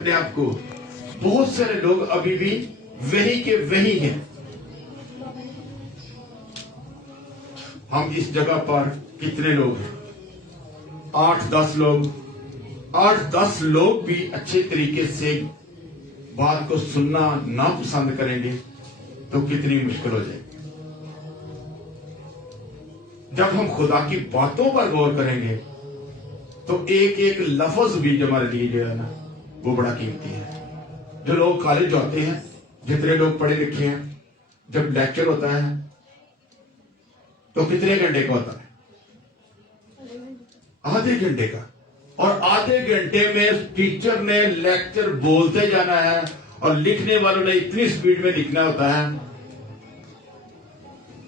अपने आप को, बहुत सारे लोग अभी भी वही के वही हैं। हम इस जगह पर कितने लोग हैं? 8-10 लोग। 8-10 लोग भी अच्छे तरीके से बात को सुनना ना पसंद करेंगे तो कितनी मुश्किल हो जाएगी। जब हम खुदा की बातों पर गौर करेंगे तो एक एक लफ्ज भी जो हमारे लिए जो है ना वो बड़ा कीमती है। जो लोग कॉलेज जाते हैं, जितने लोग पढ़े लिखे हैं, जब लेक्चर होता है तो कितने घंटे का होता है? आधे घंटे का। और आधे घंटे में टीचर ने लेक्चर बोलते जाना है और लिखने वालों ने इतनी स्पीड में लिखना होता है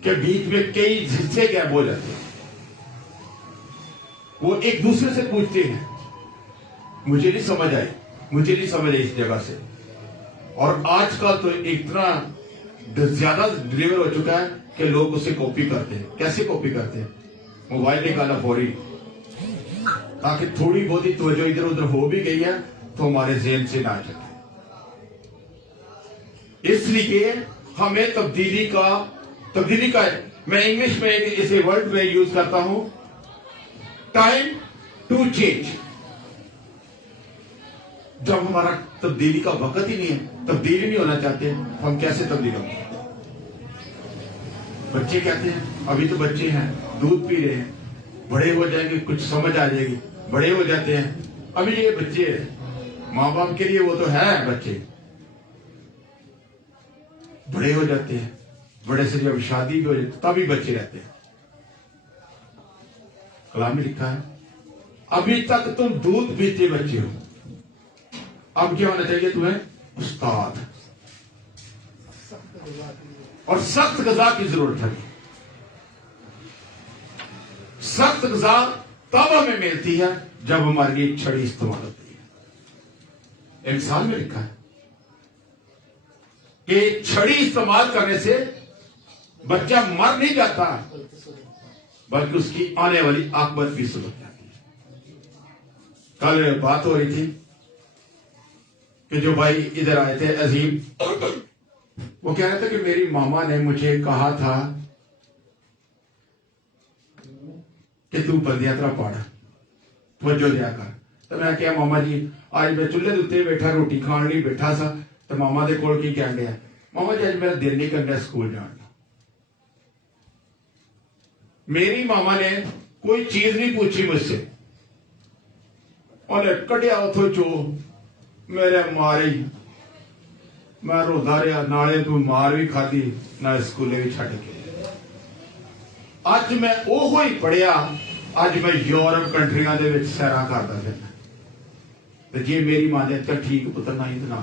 कि बीच में कई हिस्से गैप हो जाते हैं। वो एक दूसरे से पूछते हैं, मुझे नहीं समझ आई, मुझे नहीं समझ आई इस जगह से। और आजकल तो इतना ज्यादा डिलीवर हो चुका है कि लोग उसे कॉपी करते हैं। कैसे कॉपी करते हैं? मोबाइल निकाला फौरी, ताकि थोड़ी बहुत ही तवज्जो इधर उधर हो भी गई है तो हमारे ज़हन से ना चले। इसलिए हमें तब्दीली का मैं इंग्लिश में इसे वर्ड में यूज करता हूं, टाइम टू चेंज। जब हमारा तब्दीली का वक्त ही नहीं है, तब्दीली नहीं होना चाहते, हम कैसे तब्दील होंगे? बच्चे कहते हैं अभी तो बच्चे हैं, दूध पी रहे हैं, बड़े हो जाएंगे कुछ समझ आ जाएगी। बड़े हो जाते हैं, अभी ये बच्चे हैं, माँ बाप के लिए वो तो है बच्चे। बड़े हो जाते हैं, बड़े से जब शादी भी हो जाती तभी बच्चे रहते हैं। कलाम में लिखा है अभी तक तुम दूध पीते बच्चे हो, अब क्या होना चाहिए तुम्हें? उस्ताद। और सख्त गजा की जरूरत है। सख्त गजा तब हमें मिलती है जब हमारे लिए छड़ी इस्तेमाल होती है। एक साल में लिखा है कि छड़ी इस्तेमाल करने से बच्चा मर नहीं जाता, बल्कि उसकी आने वाली आकबत भी सुलझ जाती है। कल बात हो रही थी कि जो भाई इधर आए थे अजीम, वो कह रहे थे कि मेरी मामा ने मुझे कहा था कि तू बंदियां तरह पढ़, तवज्जो दिया कर। तो मैं क्या मामा जी, आज मैं चूल्हे उत्ते बैठा रोटी खाने लिए बैठा सा, तो मामा दे कोल की कह दिया, मामा जी आज मेरा दिल नहीं करना स्कूल जाने। मेरी मामा ने कोई चीज नहीं पूछी मुझसे, उन्हें कटिया उतो चो मेरे मारी, मैं रोंदा रहा, नाले तू मार भी खाधी ना स्कूले भी छड़ के। अज मैं ओहो ही पढ़िया, अज मैं यूरोप कंट्रियां दे विच सैरां करदा फिरना। ते जे मेरी मां ने तो ठीक पुत्र नहीं तो ना।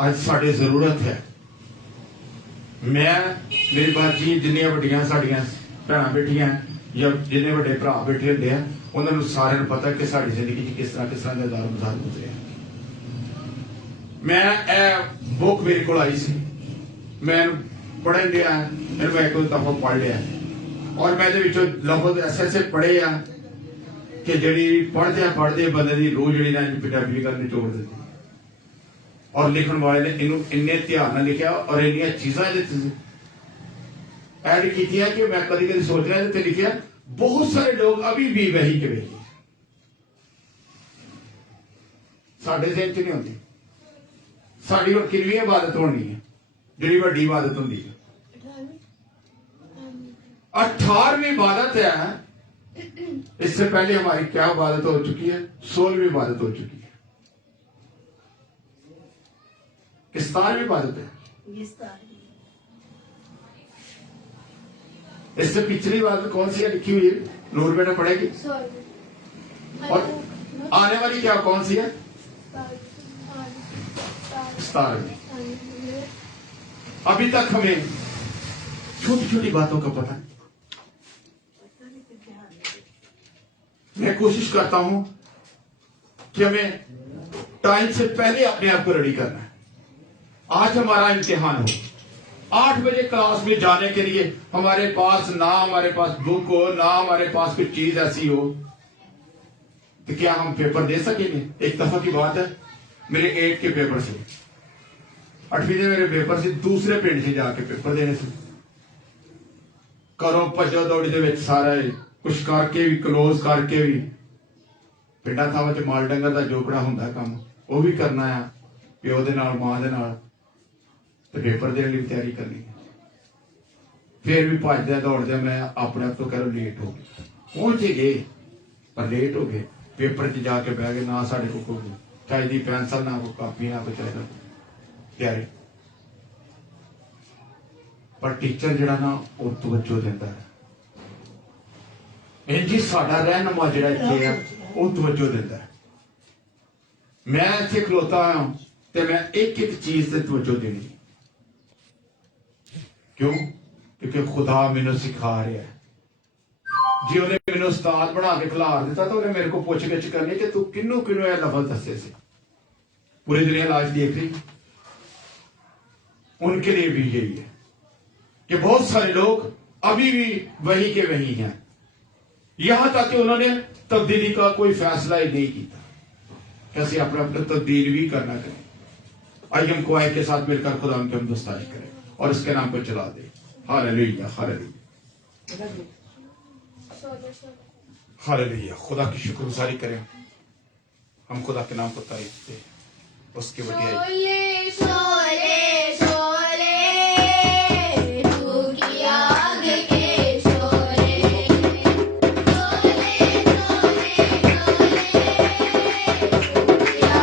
अज साडे जरूरत है, मैं मेरी बात जी जिन्नियां वड्डियां साडियां भैणां बैठियां या जिन्ने वड्डे भरा बैठे होंदे आ, उन्हां नूं सारिआं नूं पता कि साडी जिंदगी च किस तरह दे दार मजार गुजरे। मैं ए बुक मेरे को आई सी, मैं पढ़न दिया, मैं एक दफा पढ़ लिया और मैं लफज ऐसे पढ़े आ कि जी पढ़दे बंदे की रूह जी पंजाबी करनी छोड़ देती। और लिखण वाले ने इन्ने ध्यान न लिखा और इन चीजा ऐड की कि मैं कभी कभी सोच रहा था लिखा बहुत सारे लोग अभी भी वही के वही साडे ज़हन च नहीं होती। साड़ी कितनी इबादत होनी है जी वड्डी इबादत होती है? 18वीं इबादत है। इससे पहले हमारी क्या इबादत हो चुकी है? 16वीं इबादत हो चुकी है। किस 17वीं इबादत है? इससे पिछली इबादत कौन सी है लिखी हुई है? नूर बेटा पढ़ेगी। और आने वाली क्या कौन सी है? 17वीं। अभी तक हमें छोटी छोटी बातों का पता नहीं। मैं कोशिश करता हूं कि हमें टाइम से पहले अपने आप को रेडी करना है। आज हमारा इम्तिहान हो, 8 बजे क्लास में जाने के लिए हमारे पास ना हमारे पास बुक हो, ना हमारे पास कोई चीज ऐसी हो तो क्या हम पेपर दे सकेंगे? एक दफा की बात है, मेरे 8 के पेपर से, 8वीं के मेरे पेपर से दूसरे पिंड से जाके पेपर देने से घरों भजो दौड़ी दे विच सारा कुछ करके भी क्लोज करके भी पिंडा थावां च माल डंगर का जोगड़ा हुंदा काम वो भी करना है, प्यो दे नाल मां दे नाल, ते पेपर देने की तैयारी करनी है। फिर भी भजदे दौड़दे मैं अपने आप तो कह लो लेट हो गए, पहुंचे गए पर लेट हो गए। पेपर च जाके बह गए, ना साढ़े को कोई चाहिए पेंसिल, ना कोई कापी, ना कोई चाहिए तैयारी। पर टीचर जरा ना वो तवज्जो देता है, इंजी साडा रहनुमा जरा इत्थे है वो तवज्जो देता है। मैं इत्थे खलोता हाँ ते मैं एक एक चीज से तवज्जो देनी। क्यों? क्योंकि खुदा मैनू सिखा रहा है। जी उन्हें मैनू उस्ताद बना के खिलार दिता तो उन्हें मेरे को पुछ गिछ करनी कि तू किनू किनू यह लफज दसे से। पूरी दुनिया लाज देख रही, उनके लिए भी यही है कि बहुत सारे लोग अभी भी वही के वही हैं, यहां तक कि उन्होंने तब्दीली का कोई फैसला ही नहीं किया। कैसे अपने अपने तब्दील भी करना करें। आइए हम कुआए के साथ मिलकर खुदा उनकी हम दोस्तारी करें और इसके नाम को चला दे। Hallelujah, hallelujah, hallelujah. खुदा की शुक्रगुजारी करें, हम खुदा के नाम को तारीफ दें, उसकी वजह शोले शोले तू की आग के शोले, शोले शोले शोले तू की आग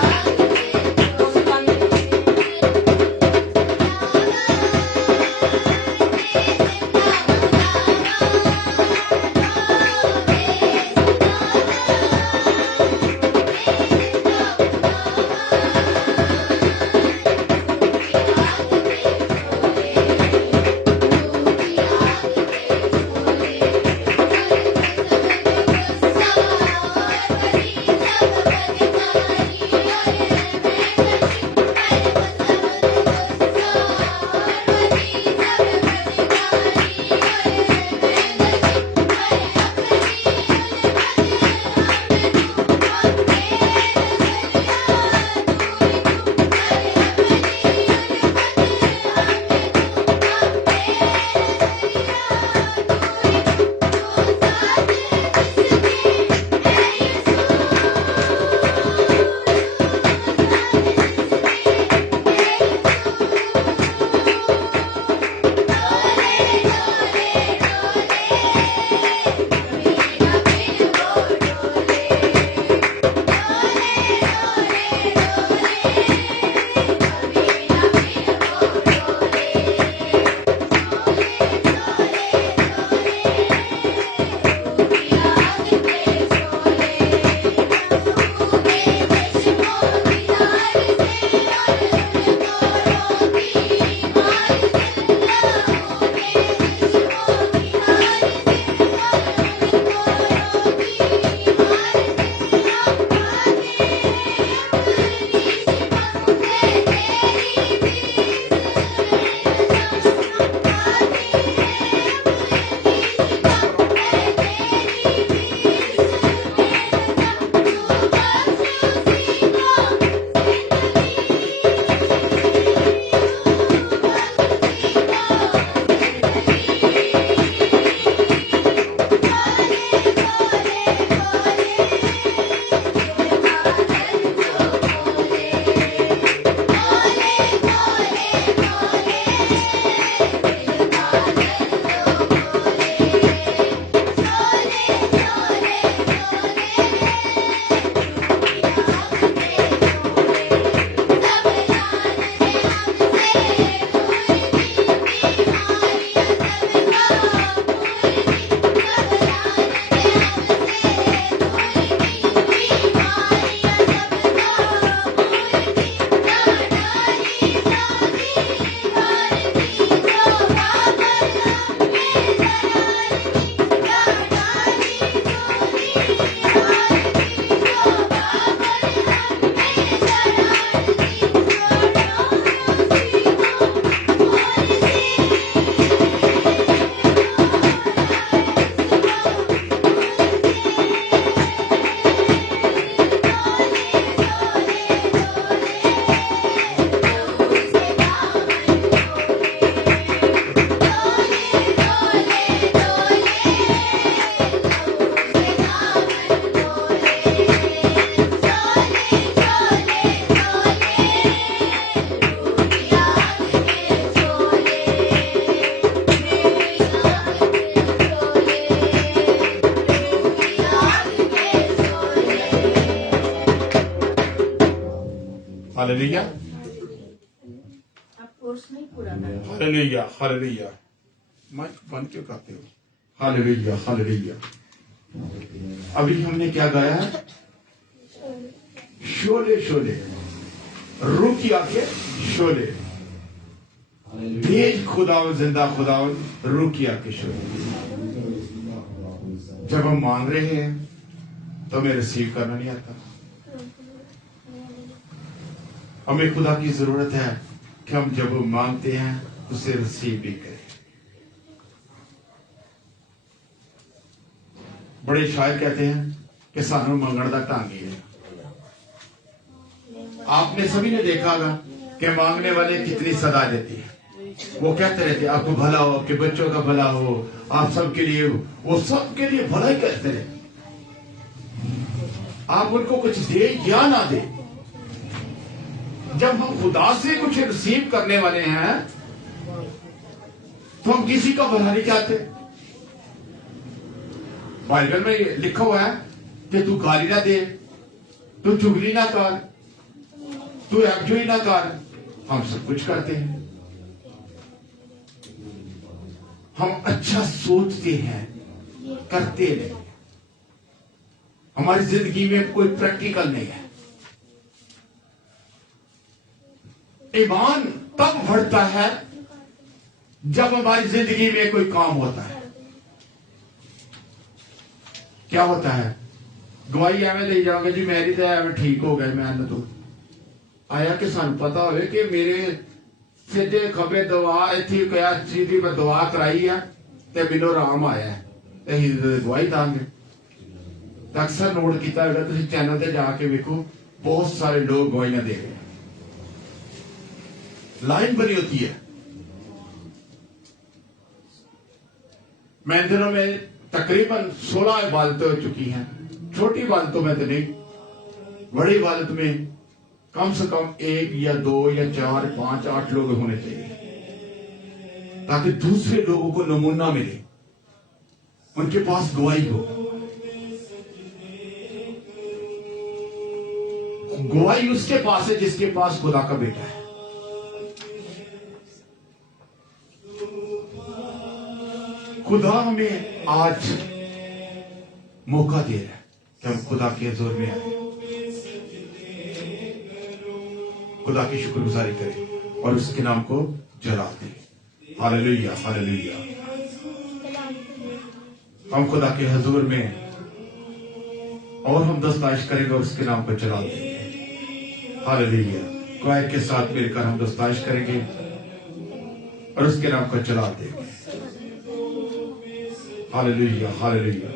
हालेलुया, आप कोर्स नहीं पूरा कर हालेलुया, हालेलुया। माइक बंद क्यों करते हो? Hallelujah, hallelujah. अभी हमने क्या गाया है? शोले शोले, रूह की आंखें शोले, तेज खुदावन, जिंदा खुदावन, रूह की आंखें शोले। जब हम मांग रहे हैं तो हमें रिसीव करना नहीं आता। हमें खुदा की जरूरत है कि हम जब मांगते हैं उसे रिसीव भी करें। बड़े शायर कहते हैं कि सानू मंगण दा ढंग ही है। आपने सभी ने देखा होगा कि मांगने वाले कितनी सदा देती है। वो कहते रहते आपको भला हो, आपके बच्चों का भला हो, आप सबके लिए, वो सबके लिए भला ही कहते रहे। आप उनको कुछ दे या ना दे, जब हम खुदा से कुछ रिसीव करने वाले हैं तो हम किसी का भला नहीं चाहते। बाइबल में लिखा हुआ है कि तू गाली ना दे, तू चुगली ना कर, तू एकजुई ना कर। हम सब कुछ करते हैं, हम अच्छा सोचते हैं, करते नहीं। हमारी जिंदगी में कोई प्रैक्टिकल नहीं है। ईमान तब बढ़ता है जब हमारी जिंदगी में कोई काम होता है। क्या होता है? गवाही एवं ले जाओगे जी, मेरी तो एवं ठीक हो गई, मैं तो आया कि सानू पता हो कि मेरे सीधे खबे दवा इतनी क्या चीज की मैं दवा कराई है ते मैनू आराम आया है, गवाही दांगे। अक्सर नोट किया होगा, तुम चैनल पे जाके देखो, बहुत सारे लोग गवाहियां दे रहे हैं। लाइन बनी होती है। मैं दिनों में तकरीबन 16 इबादतें हो चुकी हैं। छोटी इबादतों में तो नहीं, बड़ी इबादत में कम से कम 1 या 2 या 4, 5, 8 लोग होने चाहिए, ताकि दूसरे लोगों को नमूना मिले, उनके पास गवाही हो। गवाही उसके पास है जिसके पास खुदा का बेटा है। खुदा हमें आज मौका दे रहा है कि हम खुदा के हुजूर में आए, खुदा की शुक्रगुजारी करें और उसके नाम को जला दें। Hallelujah, hallelujah. हम खुदा के हुजूर में और हम दस्ताइश करेंगे और उसके नाम को जला देंगे। हालेलुया। क्वायर के साथ मिलकर हम दस्ताइश करेंगे और उसके नाम को जला देंगे। Hallelujah, hallelujah,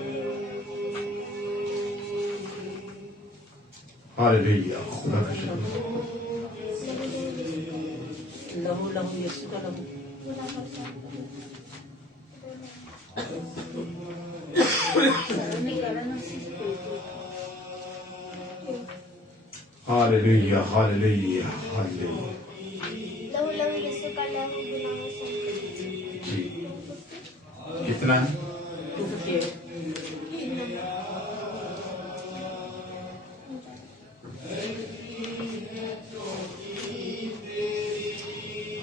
hallelujah. खुदा का शुक्र। लहू लहू यीशु का लहू। Hallelujah, hallelujah, hallelujah. लहू लहू यीशु का लहू गुनाहों से जी, कितना है? 258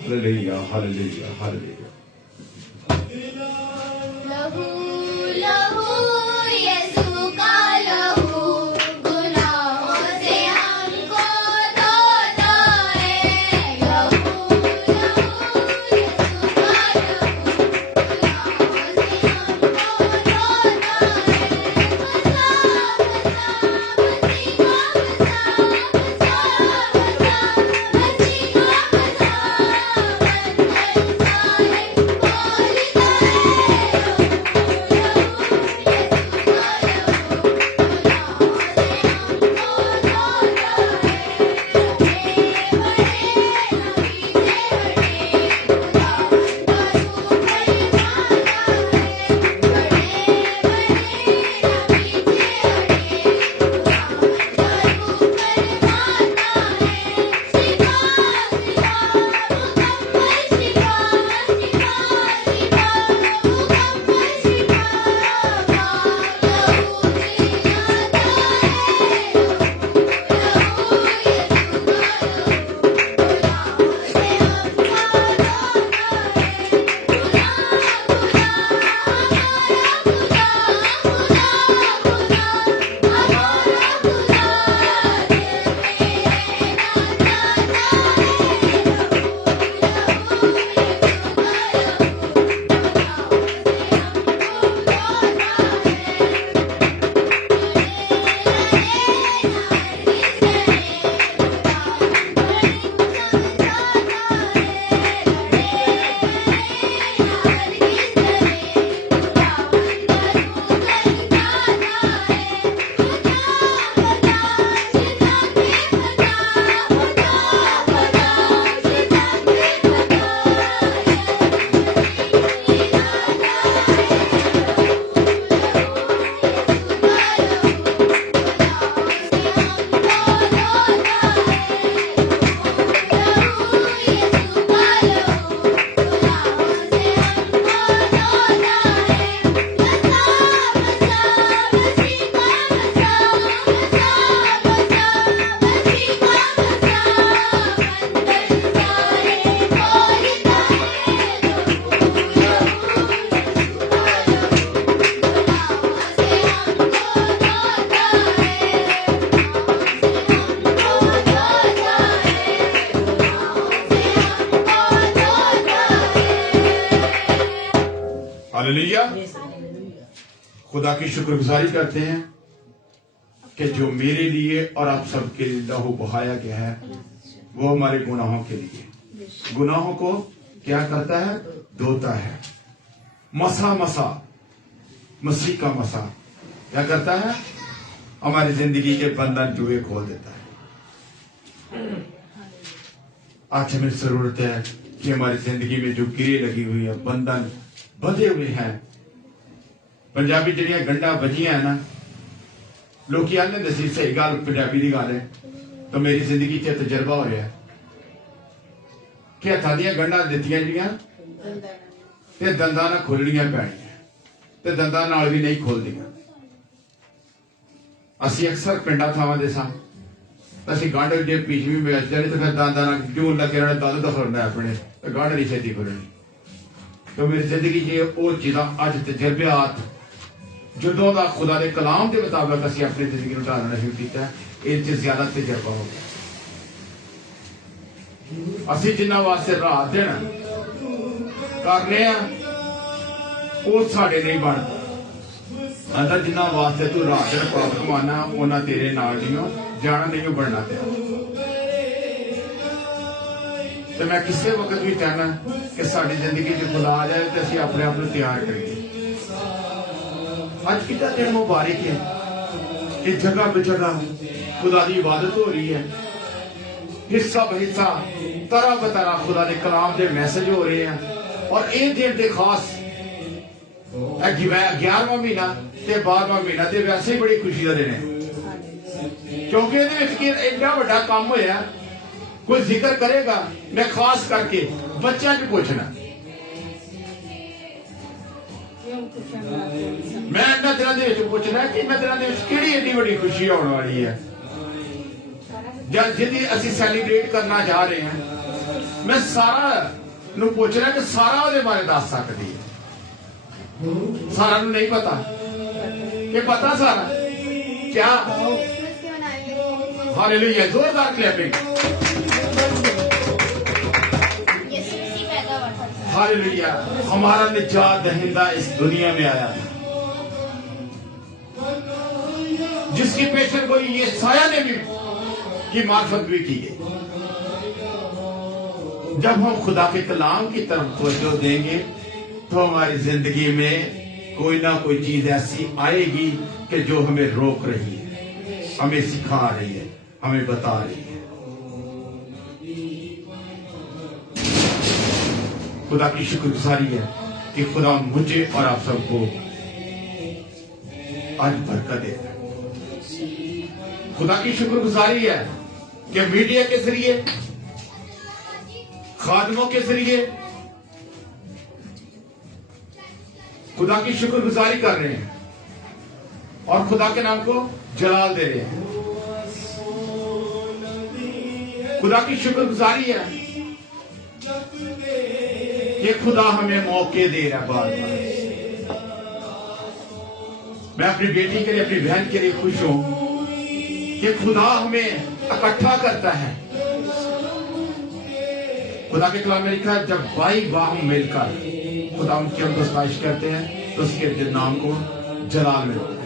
हालेलुया, हालेलुया, हालेलुया। लहू लहू यीशु का लहू गुनाहों से हमको धोता है। लहू लहू यीशु का लहू गुनाहों से हमको धोता है। बचा बचा मसीह को बचा, बचा बचा मसीह को बचा, बंधन सारे हालेलुया। खुदा की शुक्रगुजारी करते हैं कि जो मेरे लिए और आप सबके लिए लहू बहाया गया है वो हमारे गुनाहों के लिए, गुनाहों को क्या करता है, धोता है। मसा मसा, मसीह का मसा क्या करता है, हमारी जिंदगी के बंधन जुए खोल देता है। आज हमें जरूरत है कि हमारी जिंदगी में जो गिरे लगी हुई है, बंधन बंधे हुए हैं, पंजाबी जड़ियां गंढा बजियां है ना, लोग आते सी सही गल पंजाबी की गल है, तो मेरी जिंदगी च तजर्बा हो रहा है कि हथा दियां गंढा दित्तियां जियां ते दंदां नाल खोलनियां पैणियां ते दंदां नाल भी नहीं खोलदियां। असीं अक्सर पिंडां थावां दे सां, असीं गंढ जे पीछ भी बेच जानी तो फिर दांदां नाल जून लगे रहना, दंद दफड़ना अपने ते गंढ नहीं छेती खुलनी। तो मेरी जिंदगी च वो चीज़ां अज तजर्बियात जदों दा खुदा दे कलाम के मुताबिक असीं अपनी जिंदगी नूं ढालना शुरू कीता, इस च ज्यादा तजर्बा हो गया। असीं जिन्हां वास्ते रात दिन करने आ वो साडे नहीं बनदा। आंदा जिन्हां वास्ते तू रात दिन पाप कमाना उन्हां तेरे नाल नहीं जाना, नहीं बनना तेरा। तो मैं किसी वक्त भी चाहना कि साडी जिंदगी च खुदा आ जाए तो असीं अपने आप को तैयार करिए। आज कितना दिन मुबारक है कि जगह बजगह खुदा की इबादत हो रही है, हिस्सा बहिस्सा तरह बतरह खुदा के कलाम के मैसेज हो रहे हैं। और ये दिन के खास 11वां महीना ते 12वां महीना ते वैसे ही बड़ी खुशी का दिन है, क्योंकि एडा बड़ा काम होया। कोई जिक्र करेगा, मैं खास करके बच्चों को पूछना, मैं इन्हां दिनां दे विच पूछना कि इन्हां दिनां दे विच किहड़ी एडी बड़ी खुशी होने वाली है जिहदी असीं सैलीब्रेट करना चाह रहे हैं। मैं सारा नूं पूछना कि सारा उहदे बारे दस सकदी है। सारा नूं नहीं पता कि पता सारा क्या? हालेलुया, जोरदार क्लैपिंग। हालेलुया, हमारा निजात दहिंदा इस दुनिया में आया था, जिसकी पेशन कोई ये साया ने भी की मार्फत भी की है। जब हम खुदा के कलाम की तरफ तवज्जो देंगे तो हमारी जिंदगी में कोई ना कोई चीज ऐसी आएगी कि जो हमें रोक रही है, हमें सिखा रही है, हमें बता रही है। खुदा की शुक्रगुजारी है कि खुदा मुझे और आप सबको आज बरकत देता है। खुदा की शुक्रगुजारी है कि मीडिया के जरिए, खादमों के जरिए खुदा की शुक्रगुजारी कर रहे हैं और खुदा के नाम को जलाल दे रहे हैं। खुदा की शुक्रगुजारी है कि खुदा हमें मौके दे रहा है बार बार। मैं अपनी बेटी के लिए, अपनी बहन के लिए खुश हूं कि खुदा हमें इकट्ठा करता है। खुदा के कलाम में लिखा है, जब भाई बाहम मिलकर खुदा उनकी हम सताइश करते हैं तो उसके नाम को जलाल मिलता है।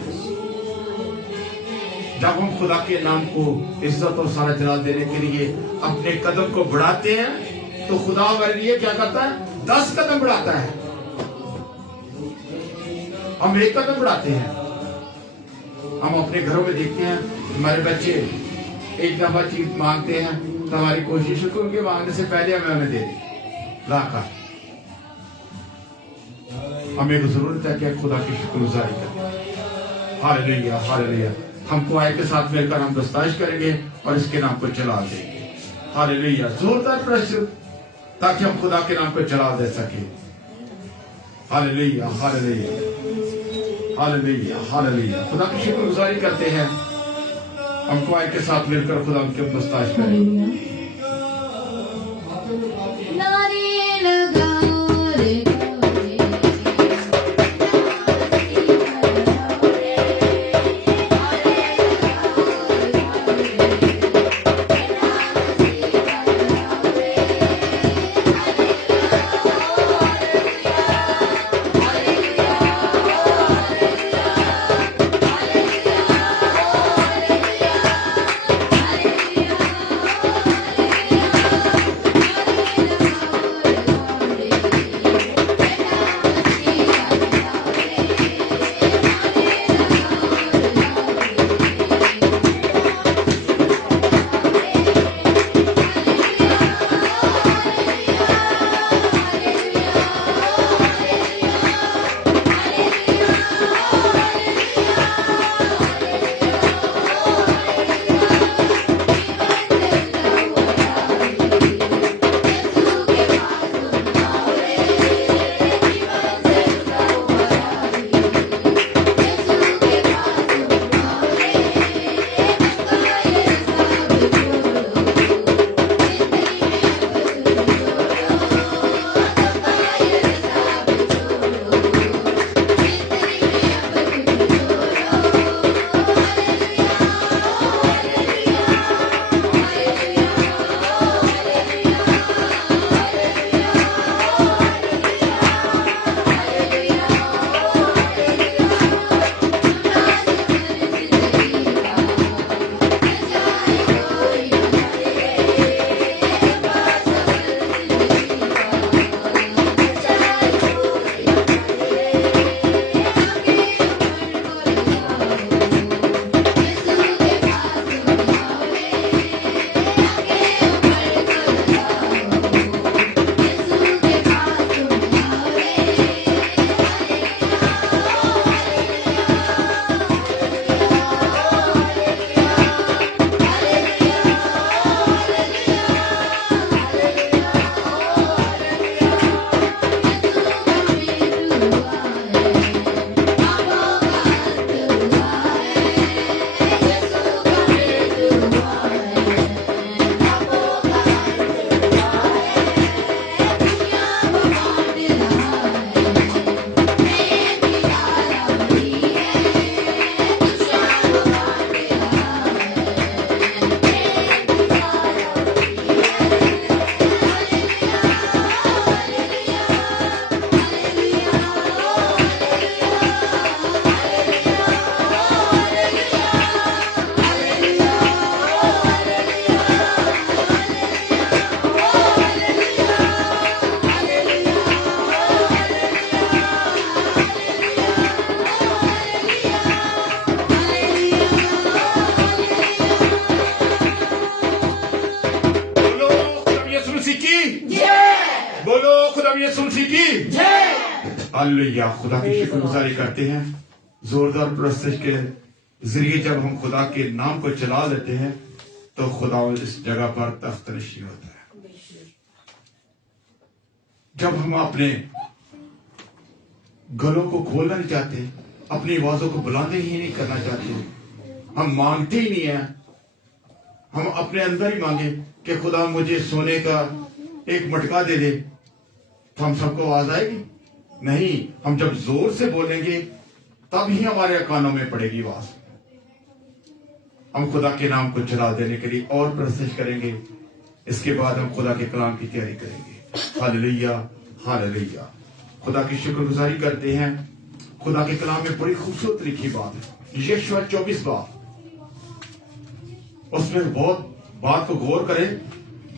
जब हम खुदा के नाम को इज्जत और सारा जलाल देने के लिए अपने कदम को बढ़ाते हैं तो खुदा हमारे लिए क्या करता है, 10 कदम बढ़ाता है। हम 1 कदम बढ़ाते हैं। हम अपने घरों में देखते हैं, हमारे बच्चे एक दफा चीज मांगते हैं तो हमारी कोशिश है कि उनके मांगने से पहले हमें दे दें लाकर। हमें तो जरूरत है कि खुदा की शुक्रगुजारी करें। Hallelujah, hallelujah. हम कुआए के साथ मिलकर हम दस्ताइश करेंगे और इसके नाम को जला देंगे। हालेलुया, जोरदार प्रश्न, ताकि हम खुदा के नाम को जला दे सके। Hallelujah, hallelujah, hallelujah, hallelujah. खुदा की शुक्रगुजारी करते हैं। हम कुआए के साथ मिलकर खुदा उनके दस्ताइश करेंगे। नाम यीशु मसीह की हालेलुया। खुदा की शुक्रगुजारी करते हैं। जोरदार प्रोसेस के जरिए जब हम खुदा के नाम को चला लेते हैं तो खुदा इस जगह पर तख्त नशी होता है। जब हम अपने गलों को खोलना नहीं चाहते, अपनी आवाजों को बुलंद ही नहीं करना चाहते, हम मांगते ही नहीं है, हम अपने अंदर ही मांगे कि खुदा मुझे सोने का एक मटका दे दे, तो हम सबको आवाज आएगी? नहीं, हम जब जोर से बोलेंगे तब ही हमारे कानों में पड़ेगी आवाज। हम खुदा के नाम को चला देने के लिए और प्रोसेस करेंगे। इसके बाद हम खुदा के कलाम की तैयारी करेंगे। Hallelujah, hallelujah. खुदा की शुक्रगुजारी करते हैं। खुदा के कलाम में बड़ी खूबसूरत लिखी बात है, यशायाह 24 बात, उसमें बहुत बात को गौर करें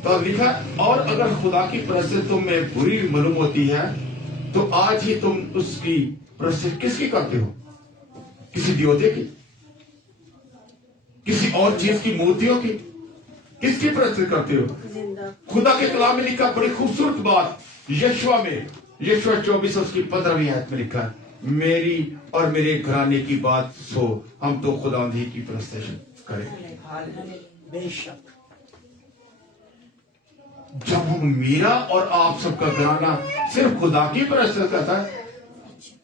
तो लिखा, और अगर खुदा की प्रसिद्ध तुम में बुरी मालूम होती है तो आज ही तुम उसकी प्रसिद्ध किसकी करते हो? किसी देवते की, किसी और चीज की, मूर्तियों की, किसकी प्रसिद्ध करते हो? खुदा के कलाम में लिखा बड़ी खूबसूरत बात यशायाह में, यशायाह 24 उसकी 15वीं आयत में लिखा, मेरी और मेरे घराने की बात सो हम तो खुदा ही की प्रस्तुति करें। बेशक जब हम मेरा और आप सबका घराना सिर्फ खुदा की प्रस्तुति करता है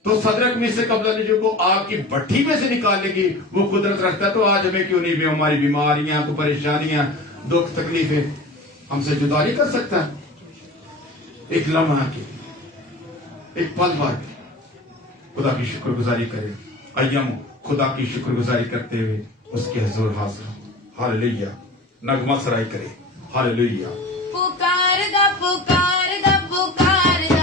तो सदरक में से कब्ज़ा को आग की भट्टी में से निकालेगी वो कुदरत रखता है। तो आज हमें क्यों नहीं, हमारी बीमारियां, तो परेशानियां, दुख तकलीफें हमसे जुदा नहीं कर सकता? एक लम्हा की, एक पल भर खुदा की शुक्रगुजारी करें। आइए हम खुदा की शुक्रगुजारी करते हुए उसके हुजूर हाजिर हों। हालेलुया। नगमा सराई करें। हालेलुया। पुकार दा पुकार दा पुकार दा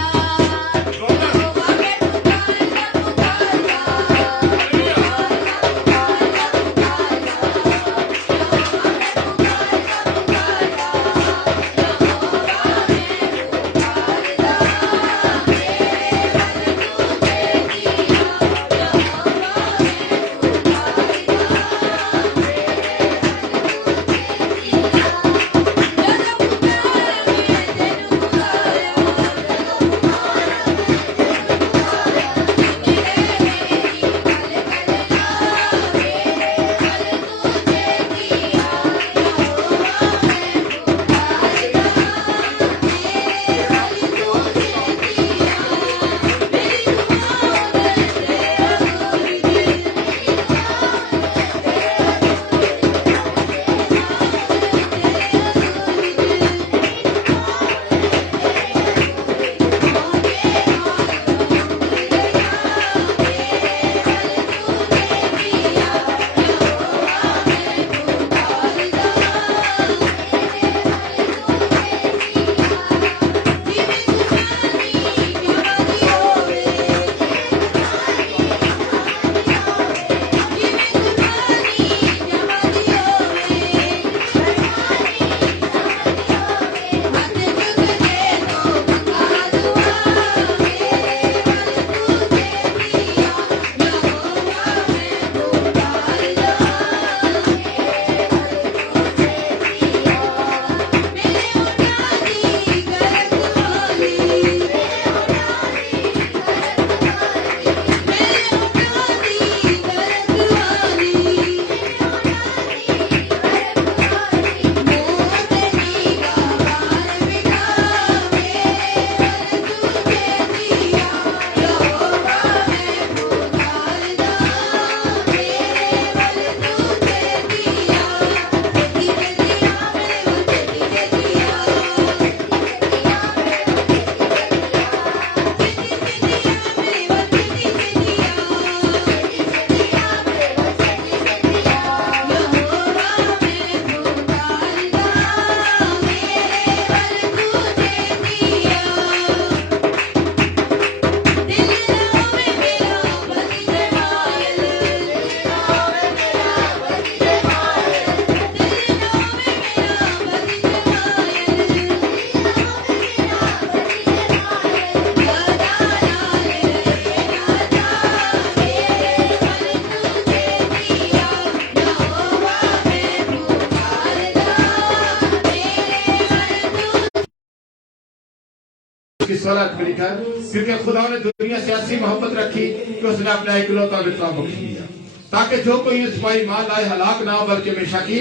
उसकी 16 में लिखा है, क्योंकि खुदा ने दुनिया से ऐसी मोहब्बत रखी कि उसने अपना इकलौता बेटा बख्श दिया, ताकि जो कोई इस पर ईमान लाए हलाक ना हो बल्कि हमेशा की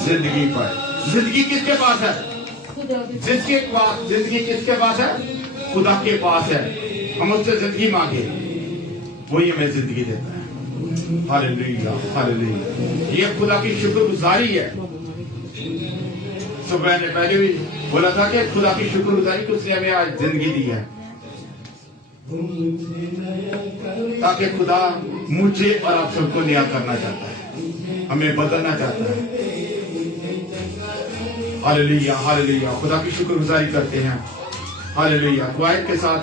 जिंदगी पाए। जिंदगी किसके पास है? जिसके पास जिंदगी किसके पास है? खुदा के पास है। हम उससे जिंदगी मांगे, वही हमें जिंदगी देता है। Hallelujah, hallelujah. ये खुदा की शुक्रगुजारी है। तो मैंने पहले भी बोला था कि खुदा की शुक्रगुजारी कि उसने हमें आज जिंदगी दी है, ताकि खुदा मुझे और आप सबको नया करना चाहता है, हमें बदलना चाहता है। Hallelujah, hallelujah. खुदा की शुक्रगुजारी करते हैं। हालेलुया। क्वाइट के साथ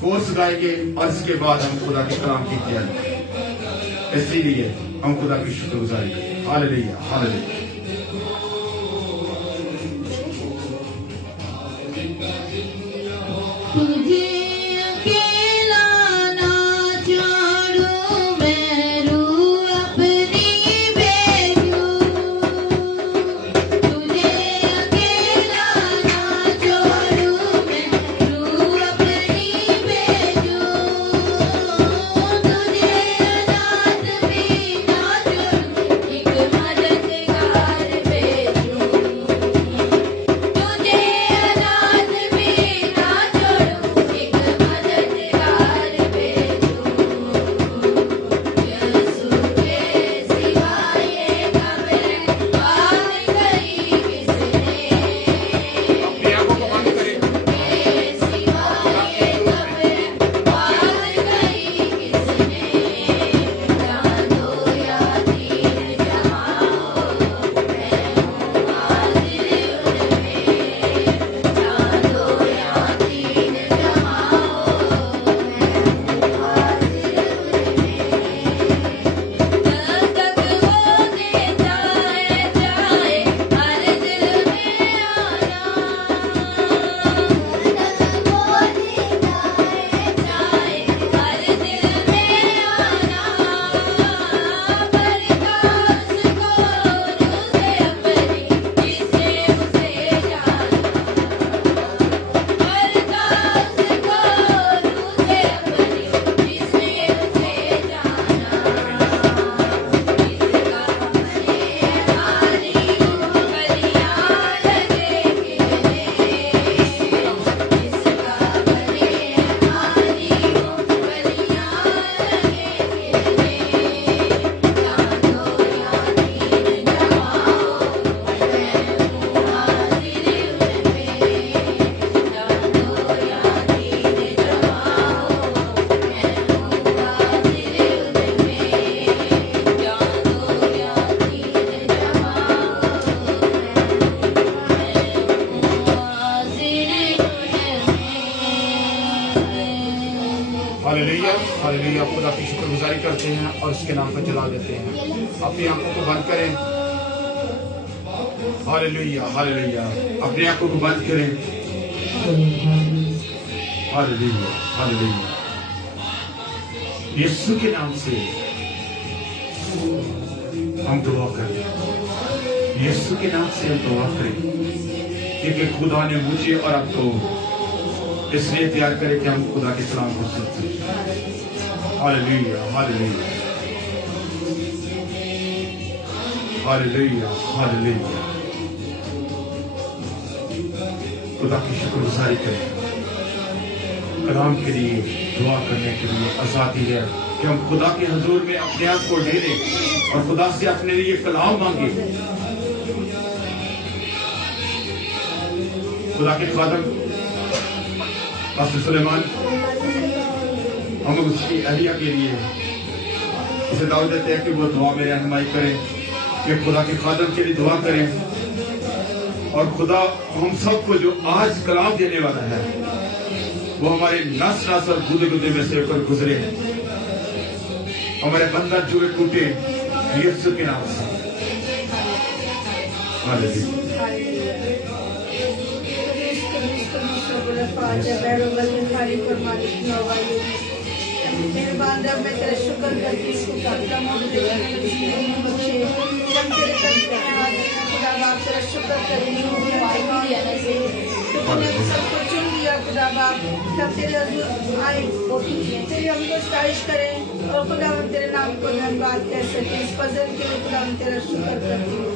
कोर्स गाएंगे और इसके बाद हम खुदा के कलाम की तैयारी, इसीलिए हम खुदा की शुक्रगुजारी करें। Hallelujah, hallelujah. तुझे अकेला ना छोड़ूं मैं, रूह अपनी भेजूं। तुझे अकेला ना छोड़ूं मैं, रूह अपनी भेजूं। तुझे अनाथ भी ना छोड़ूं, एक मददगार भेजूं। तुझे अनाथ भी ना छोड़ूं, एक मददगार भेजूं। यीशु के सिवा ये कब्र बात करी किसने? अपनी आंखों को बंद करें। के सिवा ये कब्र बात करी किसने? चांदो या तीर जमाओ, मैं हूँ हाजिर उनमें। चांदो या तीर जमाओ, मैं हूँ हाजिर उनमें। जब तक वो देता है चाहे हर दिल में आना, जब तक वो देता है चाहे हर दिल में आना। बरकात को रूह से अपनी जिसने उसे जाना। बरकात को रूह से अपनी जिसने उसे जाना। इसका अपने हारी कलियां लगे खिलने। इसका अपने हारी कलियां लगे खिलने। चांदो या तीर जमाओ, मैं हूँ हाजिर उनमें। चांदो या तीर जमाओ, मैं हूँ हाजिर उनमें। चांदो या तीर जमाओ, हालेलुया, हालेलुया। खुदा की शुक्रगुजारी करते हैं और इसके नाम पर जला देते हैं। अपनी आंखों को बंद करें। Hallelujah, hallelujah. अपनी आंखों को बंद करें। Hallelujah, hallelujah. यीशु के नाम से हम दुआ करें। यीशु के नाम से हम दुआ करें, क्योंकि खुदा ने मुझे और आपको इसलिए तैयार करे कि हम खुदा के कलाम को सुन सकें। Hallelujah, hallelujah, hallelujah, hallelujah. खुदा की शुक्रगुजारी करें। कलाम के लिए दुआ करने के लिए आजादी है कि हम खुदा के हजूर में अपने आप को ढेरें और खुदा से अपने लिए कलाम मांगे। खुदा के खादम पास्टर सुलेमान हम उसकी अहलिया के लिए इसे दावत देते हैं कि वो दुआ में रहनुमाई करें, कि खुदा के खादम के लिए दुआ करें और खुदा हम सबको जो आज कलाम देने वाला है वो हमारे नस नस और गुदे गुदे में से होकर गुजरे, हमारे बंधन जुए टूटे यीशु के नाम से। हालेलुया। मेहरबान रब, मैं तेरा शुक्र करती हूँ कि आपका मोहब्बत बख्शे। जब तेरे करते हैं आज मैं खुदा बाप तेरा शुक्र करती हूँ कि मेहरबान है। तू तूने सबको चुन लिया खुदा बाप, तब तेरे हजूर आए, तेरी हम को स्टाइश करें और खुदा हम तेरे नाम को धन्यवाद कह सके। इस फजल के लिए खुदा हम तेरा शुक्र करती हूँ,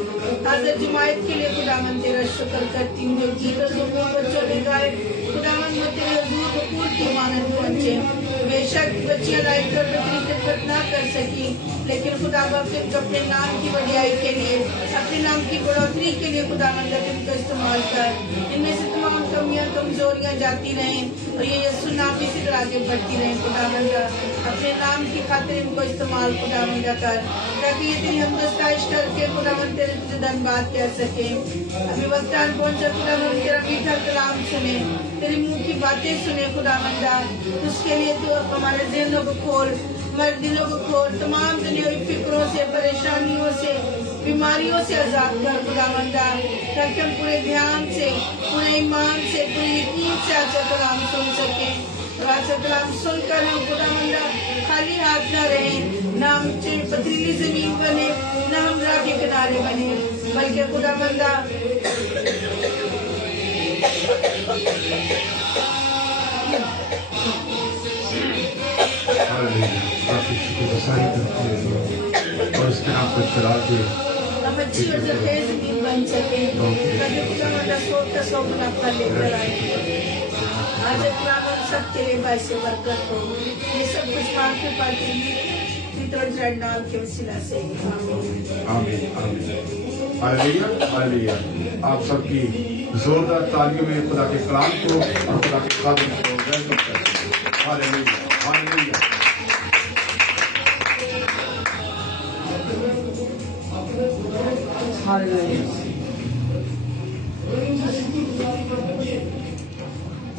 हाजिर जुमायत के लिए खुदा हम तेरा शुक्र करती हूँ। जो गीत और जुमलों बच्चों ने गाए खुदा हम तेरे हजूर को पूरी मानद पहुँचे। बेशक बच्चियाँ लाइट कर बकरी खिदमत ना कर सकी, लेकिन खुदा बाप अपने नाम की बढ़ियाई के लिए, अपने नाम की बढ़ोतरी के लिए खुदा इनको इस्तेमाल कर। इनमें से तमाम कमियां कमजोरियां जाती रहें और ये यीशु नाम इसी तरह आगे बढ़ती रहें। खुदा अपने नाम की खातिर इनको इस्तेमाल खुदा कर, ताकि ये तेरी हमदस्ताइश करके खुदा तेरे तुझे धन्यवाद कह सके। अभी वक्त आन पहुंचा खुदा तेरा मीठा कलाम सुने, तेरी मुंह की बातें सुने खुदा उसके लिए तू हमारे ज़हनों को खोल, हमारे दिलों को खोल, तमाम दुनियावी फिक्रों से, परेशानियों से, बीमारियों से आजाद कर खुदावंदा, ताकि हम पूरे ध्यान से, पूरे ईमान से, पूरे यकीन से आपका कलाम सुन सके। और आपका कलाम सुनकर हम खुदावंदा खाली हाथ ना रहें, ना हम पथरीली जमीन बने, ना हम राह के किनारे बने, बल्कि खुदावंदा आपकी शुक्रगुजारी करते हैं और इसके नाम को चला के हम अच्छी और जफेज जमीन बन सके, ताकि खुदावंदा सोच का सौ गुना फल लेकर आए। आज खुदा हम सब के लिए बाइस बरकत हो। ये सब कुछ मांगते पाते हैं नाम के वसीला से। आमीन आमीन हालेलुया हालेलुया। आप सबकी जोरदार तालियों में खुदा के कलाम को और खुदा के खादिम को वेलकम करते हैं। Hallelujah hallelujah.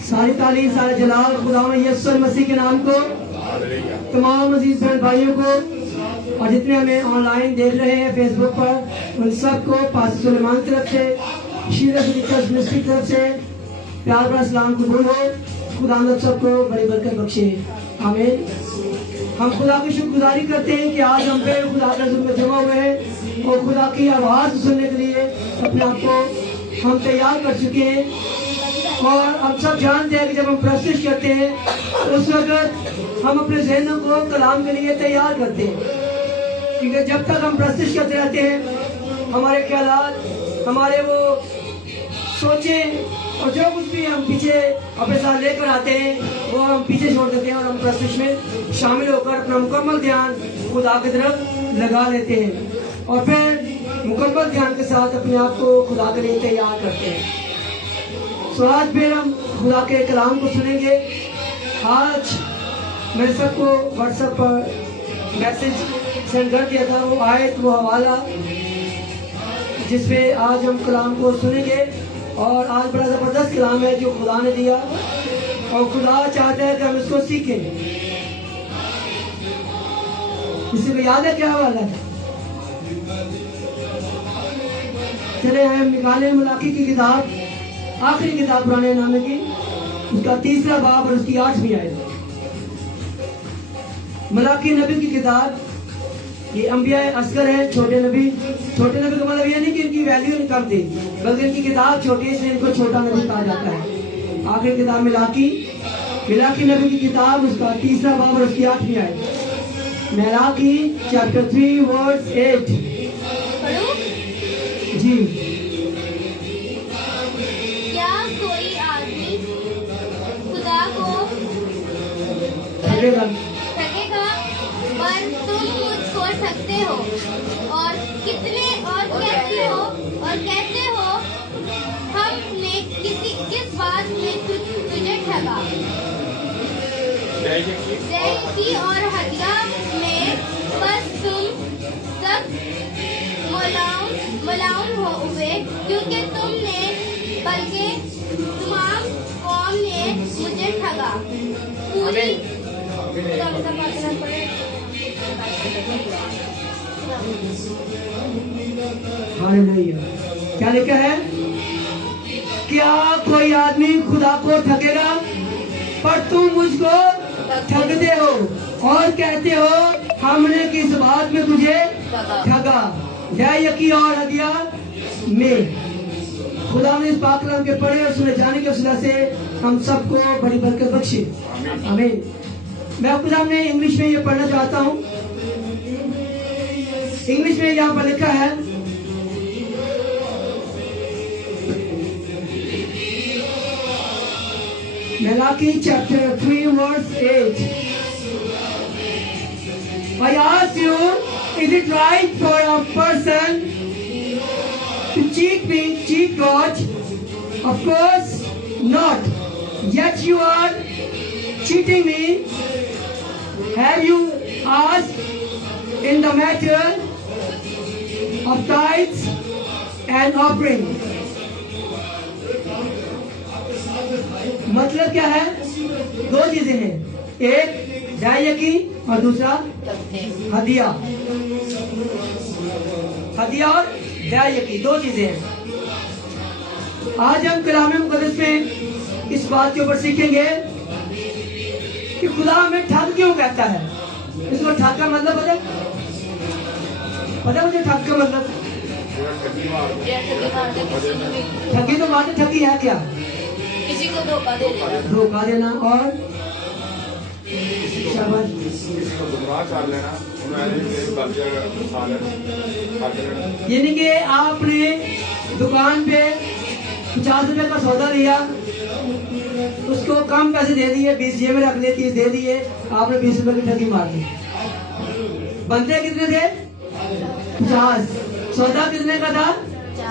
सारी तालीम सारे जलाल खुदा यीशु मसीह के नाम को, तमाम अजीज बहन भाइयों को और जितने हमें ऑनलाइन देख रहे हैं फेसबुक पर, उन सबको पास्टर सुलेमान की तरफ से, शीरा चर्च मिनिस्ट्री की तरफ से प्यार भरा सलाम कबूल हो। खुदा हम सबको बड़ी बरकत बख्शे, आमीन। हम खुदा की शुक्रगुजारी करते हैं कि आज हम पे खुदा के हुजूर में जमा हुए हैं और खुदा की आवाज़ सुनने के लिए अपने आप को हम तैयार कर चुके हैं। और हम सब जानते हैं कि जब हम प्रस्तुत करते हैं उस वक्त हम अपने ज़हनों को कलाम के लिए तैयार करते हैं, क्योंकि जब तक हम प्रस्तुत करते रहते हैं हमारे ख्यालात, हमारे वो सोचें और जो कुछ भी हम पीछे अपने साथ लेकर आते हैं वो हम पीछे छोड़ देते हैं और हम प्रस्तुत में शामिल होकर अपना मुकम्मल ध्यान खुदा की तरफ लगा लेते हैं और फिर मुकम्मल ध्यान के साथ अपने आप को खुदा के लिए तैयार करते हैं। तो आज फिर हम खुदा के कलाम को सुनेंगे। आज मैंने सबको व्हाट्सएप पर मैसेज सेंड कर दिया था, वो आयत वो हवाला जिसपे आज हम कलाम को सुनेंगे। और आज बड़ा ज़बरदस्त कलाम है जो खुदा ने दिया और खुदा चाहता है कि हम इसको सीखें। किसी को याद है क्या हवाला है? चले हम निकाले मलाकी की किताब, आखिरी किताब पुराने नामे की, उसका 3रा बाब और उसकी 8वीं आयत। मलाकी नबी की किताब, ये अंबिया असगर है, छोटे नबी। छोटे नबी का मतलब ये नहीं कि इनकी वैल्यू नहीं कम थी, बल्कि इनकी किताब छोटी है इसलिए इनको छोटा नबी कहा जाता है। आखिरी किताब मिलाकी नबी की किताब, उसका 3रा बाब और उसकी 8वीं आयत। मिलाकी चैप्टर 3 वर्स 8 जी। क्या कोई आदमी खुदा को ठगेगा, पर तुम मुझको ठगते हो और कहते हो हमने किस बात में तुझे ठगा? दया की और हदिया में बस तुम सब मलाउम हो हुए, क्योंकि तुमने बल्कि तमाम कौम ने मुझे ठगा। पूरी हालेलुया। क्या लिखा है? क्या कोई आदमी खुदा को ठगेगा? पर तुम मुझको ठगते हो और कहते हो हमने किस बात में तुझे ठगा? जय यकी और हदिया में। खुदा ने इस पाक कलाम के पढ़े और सुने जाने के वसीला से हम सबको बड़ी बरकत बख्शे। आमीन। मैं आपके सामने इंग्लिश में ये पढ़ना चाहता हूँ। इंग्लिश में यहाँ पर लिखा है, Malachi chapter 3 verse 8. I ask you, is it right for a person to cheat God? Of course not. Yet you are cheating me. Have you asked in the matter of tithes and offering? मतलब क्या है? दो चीजें हैं, एक दायकी और दूसरा हदिया। हदिया और दायकी दो चीजें हैं। आज हम कलाम मुकद्दस में इस बात के ऊपर सीखेंगे कि खुदा हमें ठग क्यों कहता है। इसको ठग का मतलब पता मुझे ठग का मतलब? ठगी तो मारते, ठगी है क्या? किसी को धोखा दे देना। धोखा देना और शाबाश, यानी कि आपने दुकान पे 50 रुपए का सौदा लिया, उसको कम पैसे दे दिए, 20 जेब में रख लिए, 30 दे दिए, आपने 20 रुपए की ठगी मार दी। बनते कितने थे? 50। सौदा कितने का था?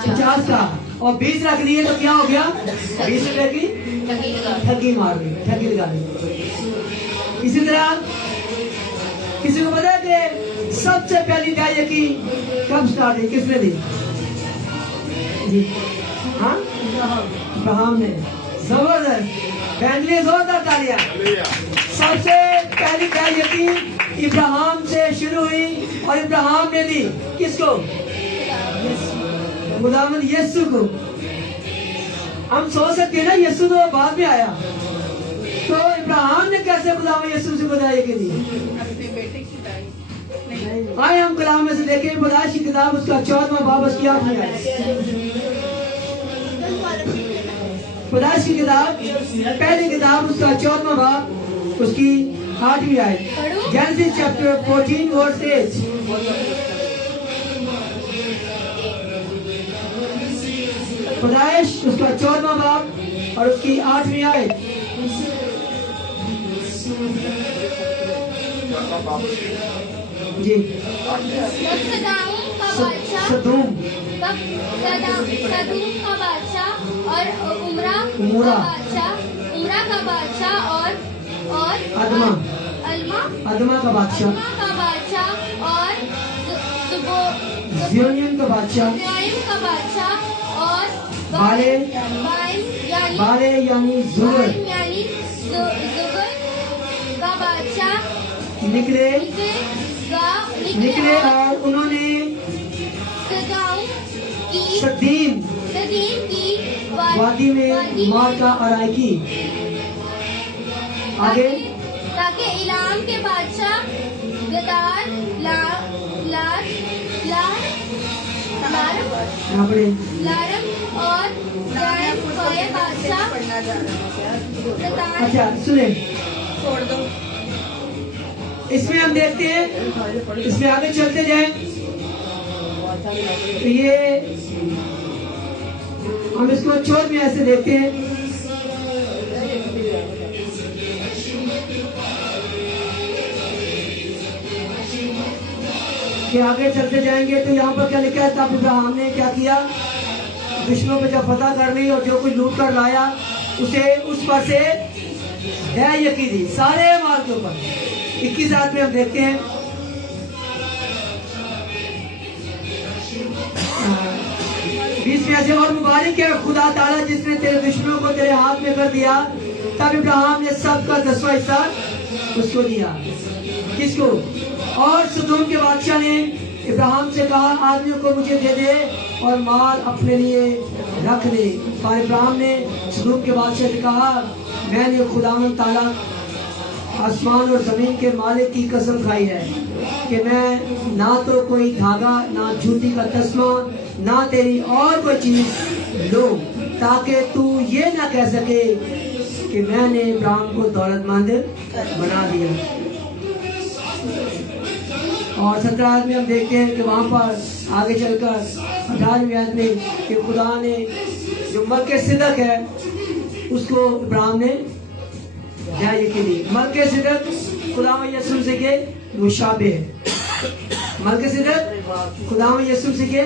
50 का, और 20 रख लिए तो क्या हो गया? 20 रुपए की ठगी मार दी, ठगी लगा दी। इसी तरह किसी को पता है कि सबसे पहली दायकी कब स्टार्ट हुई, किसने दी? जी हाँ, अब्राहम ने। जबरदस्त, फैमिली जोरदार तालियां। सबसे पहली दायकी इब्राहिम से शुरू हुई और इब्राहिम ने दी किसको? खुदावंद यीशु को। हम सोच सकते हैं ना, यीशु तो बाद में आया, तो इब्राहिम ने कैसे खुदावंद यीशु से खुदाई की दी? अपने बेटे की दाई। आए हम कलाम में से देखें, पैदाइश की किताब उसका 14वां बाब उसकी 8वीं आयत। पैदाइश की किताब पहली किताब उसका 14वां बाब उसकी 8वीं आयत। Genesis chapter 14 verse 8। पैदाइश उसका 14वां बाब और उसकी 8वीं आयत। जी सदूम का बादशाह और उमरा का बादशाह और अदमा का बादशाह और ज़ियोनियन का बादशाह और बाले यानी जुगर का बादशाह निकले और उन्होंने सदीम की वादी में मार्का आराई की। आगे ताकि इलाम के बादशाह गदार लारम और बादशाह। अच्छा सुने, छोड़ दो। इसमें हम देखते हैं, इसमें आगे चलते जाएं तो ये हम इसको 14 में ऐसे देखते हैं कि आगे चलते जाएंगे तो यहाँ पर क्या लिखा है? तब इब्राहिम ने क्या किया? दुश्मनों पे जब फतह कर ली और जो कुछ लूट कर लाया उसे उस पर से यकी दी, सारे माल के ऊपर। 21 आयत में हम देखते हैं, 20 में ऐसे, और मुबारक है खुदा ताला जिसने तेरे दुश्मनों को तेरे हाथ में कर दिया। तब इब्राहिम ने सबका 10वां हिस्सा उसको दिया। किसको? और सदोम के बादशाह ने इब्राहिम से कहा, आदमियों को मुझे दे दे और माल अपने लिए रख ले। पर इब्राहिम ने सदोम के बादशाह से कहा, मैंने खुदावंद ताला आसमान और जमीन के मालिक की कसम खाई है कि मैं ना तो कोई धागा, ना जूती का तस्मा, ना तेरी और कोई चीज लो, ताकि तू ये ना कह सके कि मैंने इब्राहिम को दौलतमंद बना दिया। और 17 में हम देखते हैं कि वहां पर आगे चलकर 18वीं आयत में कि खुदा ने जो मलके सिदक है उसको इब्राहिम ने न्याय के लिए, मलके सिदक खुदा यसुम से के मुशाबे है, मलके सिदक खुदा यसुम से के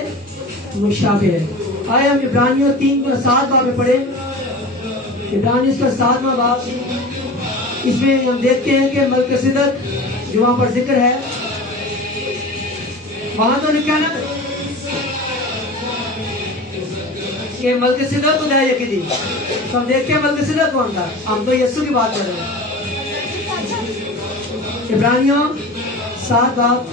मुशाबे है। आए हम इब्रानियों 3:7 में पढ़े, इब्रानियों का 7वां बाब, इसमें हम देखते हैं कि मलके सिदक जो वहां पर जिक्र है, वहां तो लिखा ना कि मलके सिदक को न्याय की दी, तो हम देखते हैं मलके सिदक कौन था, हम तो यीशु की बात कर रहे हैं। इब्रानियों 7 बाब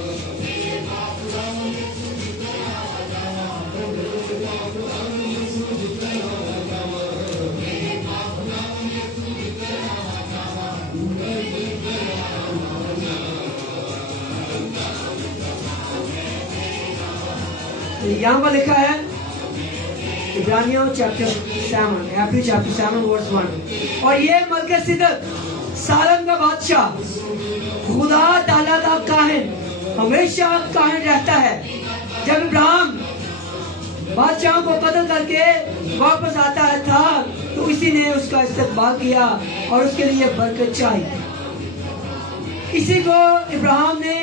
यहाँ पर लिखा है, इब्रानियों चैप्टर 7 वर्स 1, और ये मलके सिदक सालम का बादशाह खुदा ताला का काहिन हमेशा काहिन रहता है। जब इब्राहिम बादशाह को कत्ल करके वापस आता है था तो इसी ने उसका इस्तकबाल किया और उसके लिए बरकत चाहिए। इसी को इब्राहिम ने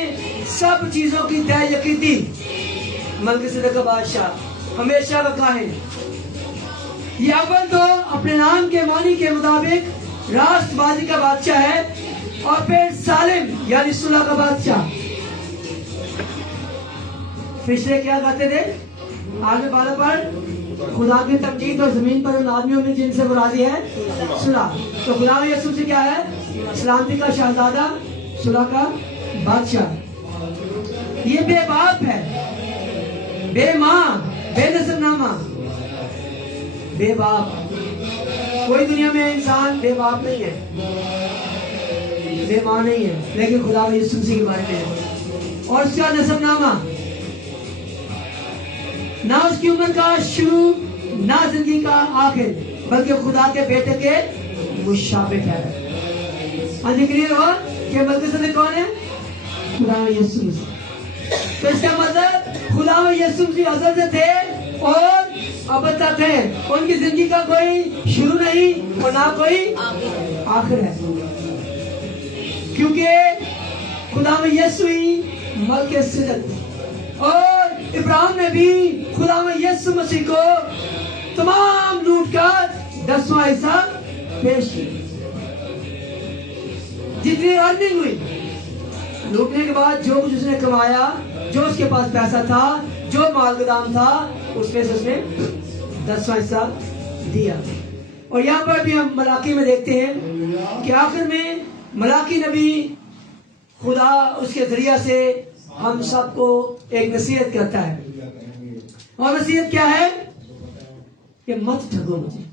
सब चीजों की तय यकीन दी। मलके सिदक का बादशाह हमेशा का काहिन, ये अव्वल तो अपने नाम के मानी के मुताबिक राष्ट्रवादी का बादशाह है, और फिर सालिम यानी सुलह का बादशाह। पिछले क्या कहते थे आगे बालों पर, खुदा की तमजीद और जमीन पर उन आदमियों में जिनसे वो राजी है सुलह। तो खुदा यसुम से क्या है, सलामती का शहजादा, सुलह का बादशाह। ये बेबाप है, बेमां, बेनसबनामा, बेबाप। कोई दुनिया में इंसान बेबाप नहीं है, बेमां नहीं है, लेकिन खुदा यीशु मसीह के बारे में है। और उसका नसबनामा, ना उसकी उम्र का शुरू ना जिंदगी का आखिर, बल्कि खुदा के बेटे के मुशाबिक है। क्लियर हो कि मलके सिदक कौन है, खुदा यीशु मसीह। तो इसका मतलब खुदा यीशु मसीह अज़ल से थे और अब तक है, उनकी जिंदगी का कोई शुरू नहीं और ना कोई आखिर है, क्योंकि खुदा में यीशु ही मलके सिदक। और इब्राहिम ने भी खुदा में यीशु मसीह को तमाम लूट का 10वां हिस्सा पेश किया। जितनी अर्निंग हुई, लूटने के बाद जो कुछ उसने कमाया, जो उसके पास पैसा था, जो माल गोदाम था, उसमें से उसने 10वां हिस्सा दिया। और यहाँ पर भी हम मलाकी में देखते हैं कि आखिर में मलाकी नबी खुदा उसके जरिया से हम सबको एक नसीहत करता है, और नसीहत क्या है कि मत ठगो मुझे,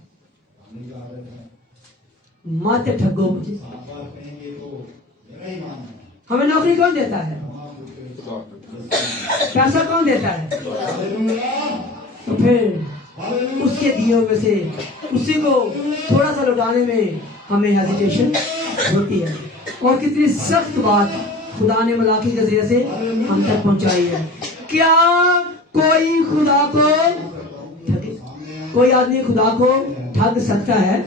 मत ठगो मुझे। हमें नौकरी कौन देता है, पैसा कौन देता है, तो फिर उसके दिए में से उसी को थोड़ा सा लौटाने में हमें हेजिटेशन होती है। और कितनी सख्त बात खुदा ने मलाकी के जरिए से हम तक पहुंचाई है। क्या कोई खुदा को ठगे, कोई आदमी खुदा को ठग सकता है,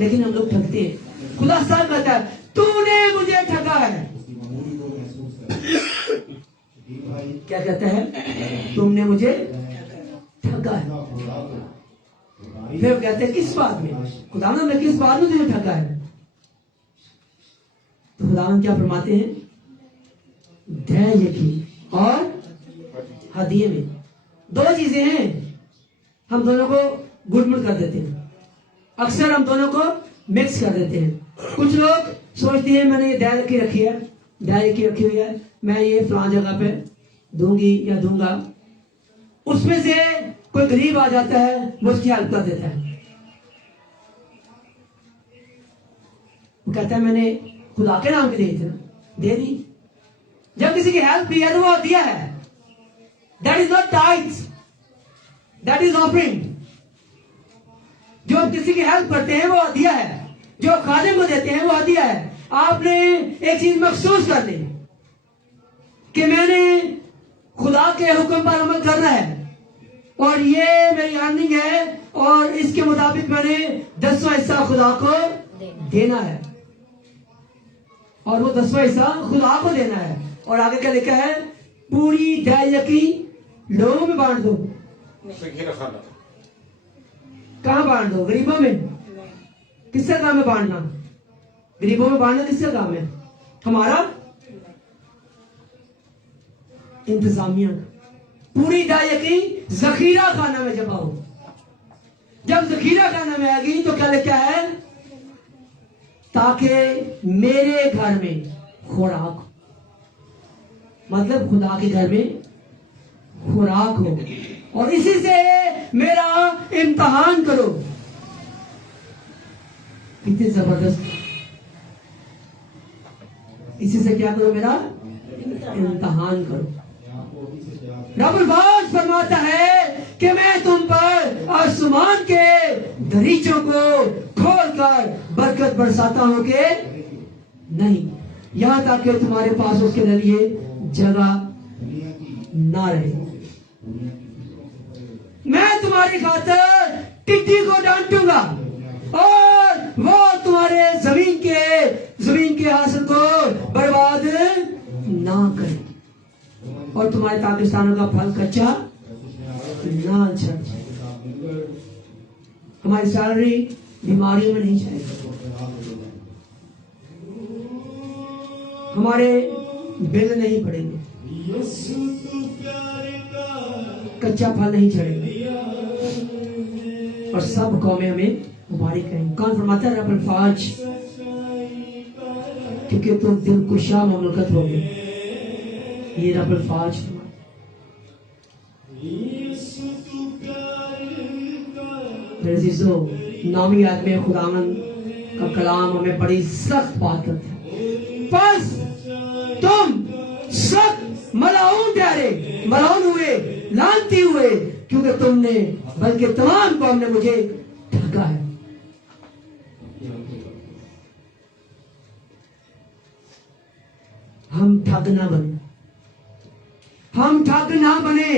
लेकिन हम लोग ठगते हैं। खुदा साफ कहता है तूने मुझे ठगा है। क्या कहता है, तुमने मुझे ठगा है। फिर कहते हैं किस बात में, खुदावंद ने किस बात में तुझे ठगा है। तो खुदावंद क्या फरमाते हैं, धैर्य की और हदिये में। दो चीजें हैं, हम दोनों को गुड़मुड़ कर देते हैं, अक्सर हम दोनों को मिक्स कर देते हैं। कुछ लोग सोचते हैं मैंने ये धैर्य की रखी है, धैर्य की रखी हुई है, मैं ये फलां जगह पे दूंगी या दूंगा, उसमें से कोई गरीब आ जाता है वो उसकी हेल्प कर देता है। वो कहता है मैंने खुदा के नाम के लिए दे दी। जब किसी की हेल्प की है तो वो दिया है। That is not tights, that is offering. जो किसी की हेल्प करते हैं वो हदिया है, जो खादिम को देते हैं वो हदिया है। आपने एक चीज महसूस कर ली कि मैंने खुदा के हुक्म पर अमल करना है और ये मेरी अर्निंग है और इसके मुताबिक मैंने 10वां हिस्सा खुदा को देना है और वो 10वां हिस्सा खुदा को देना है। और आगे क्या लिखा है? पूरी दयाकी लोगों में बांट दो। कहाँ बांट दो? गरीबों में। किसका काम है बांटना? गरीबों में बांटना किसका काम है? हमारा? इंतजामिया का। पूरी दयाकी जखीरा खाना में जमा हो। जब जखीरा खाना में आएगी तो क्या लिखा है? ताकि मेरे घर में खुराक हो, मतलब खुदा के घर में खुराक हो और इसी से मेरा इम्तहान करो। कितनी जबरदस्त! इसी से क्या करो? मेरा इम्तहान करो। रब्बुल बाज फरमाता है कि मैं तुम पर आसमान के दरीचों को खोलकर बरकत बरसाता हूं कि नहीं, यहां तक कि तुम्हारे पास उसके लिए जगह ना रहे। मैं तुम्हारी खातिर टिड्डी को डांटूंगा और वो तुम्हारे जमीन के हासिल को बर्बाद ना करे और तुम्हारे पाकिस्तानों का फल कच्चा ना झड़ जाए। हमारी सैलरी बीमारियों में नहीं जाएगी, हमारे बिल नहीं पड़ेंगे, कच्चा फल नहीं झड़ेगा और सब कौमें हमें मुबारक करेंगे। कौन फरमाता है? रब्बुल फाज, क्योंकि तुम दिलकुशा ममलकत होगी। ये रब्बुल फाज मेरे अजीजों, नामी याद में खुदावन का कलाम हमें बड़ी सख्त बात करता है। बस तुम सख्त मलाउन ठहरे, मलाउन हुए, लानती हुए, क्योंकि तुमने बल्कि तमाम कौम ने मुझे ठगा है। हम ठग ना बने, हम ठग ना बने,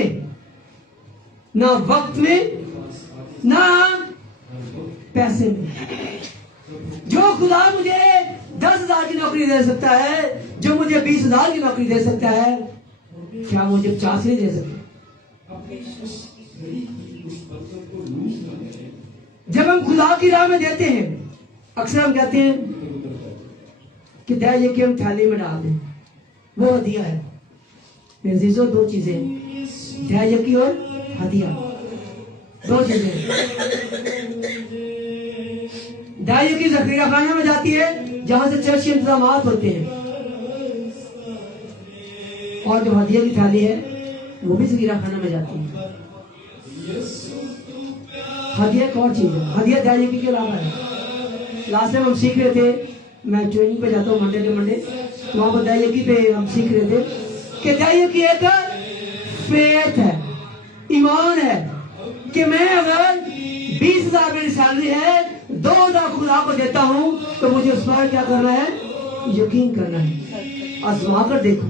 ना वक्त में ना पैसे में। जो खुदा मुझे 10,000 की नौकरी दे सकता है, जो मुझे 20,000 की नौकरी दे सकता है, क्या मुझे 50 नहीं दे सकता? जब हम खुदा की राह में देते हैं, अक्सर हम कहते हैं कि दया ये कि हम थैली में डाल दें, वो हदिया है। मेरे अजीजों, दो चीजें, दया यकी और हदिया, दो चीजें। दया यकी जखीरा खाना में जाती है जहां से चर्च के इंतजाम होते हैं, और जो हदिया की थाली है वो भी जखीरा खाना में जाती है। हदिया एक और चीज है, हदिया दया यकी के अलावा है। लास्ट टाइम हम सीख रहे थे, मैं ट्रेनिंग पे जाता हूँ मंडे के मंडे, तो वहां पर दया यकी पे हम सीख रहे थे कि दया यकी एक फेथ है, ईमान है कि मैं अगर 20,000 मेरी सैलरी है, 2,000 खुदा को देता हूं तो मुझे उस पर क्या करना है? यकीन करना है। आजमा कर देखो,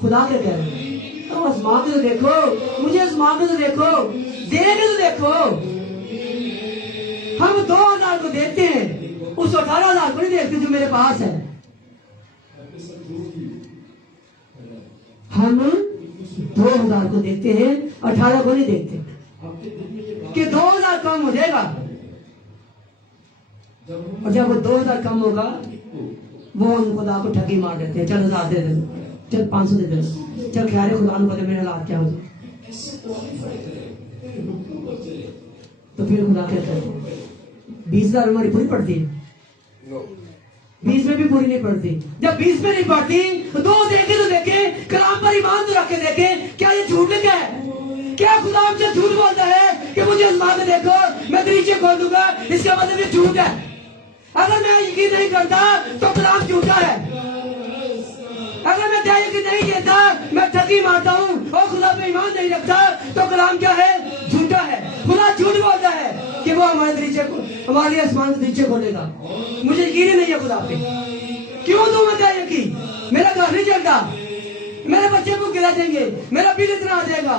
खुदा क्या कह रहे हैं? तो आजमा के तो देखो, मुझे आजमा के तो देखो, देने के तो देखो। हम 2,000 को देते हैं, उस 18,000 को नहीं देखते जो मेरे पास है। हम 2,000 को देखते हैं, 18 को नहीं देखते कि 2,000 कम हो जाएगा, और जब वो 2,000 कम होगा वो उन खुदा को ठगी मार देते हैं। चल 1,000 दे दे, चल 500 दे दे, चल ख्याल खुदा को पता मेरे हालात क्या हो जाए। तो फिर खुदा क्या कहते हैं? 20,000 हमारी पूरी पड़ती है, 20 में भी पूरी नहीं पड़ती। जब 20 में नहीं पड़ती तो 2 देखे तो देखे, कलाम पर ईमान तो रख के देखे, क्या ये झूठ लिखा है? क्या खुदा हमसे झूठ बोलता है कि मुझे आजमा के देखो, मैं दरीचे खोल दूंगा? इसका मतलब ये झूठ है। अगर मैं यकीन नहीं करता तो कलाम झूठा है। अगर मैं यकीन नहीं देता, मैं ठगी मारता हूँ और खुदा पे ईमान नहीं रखता, तो कलाम क्या है? झूठा है। खुदा झूठ बोलता है कि वो हमारे दरीचे को, हमारे लिए आसमान के दरीचे खोलेगा। मुझे यकीन ही नहीं है खुदा पे। क्यों तू मत है यकीन? मेरा घर नहीं चलता, मेरे बच्चे को गिरा देंगे, मेरा बिल इतना आ जाएगा,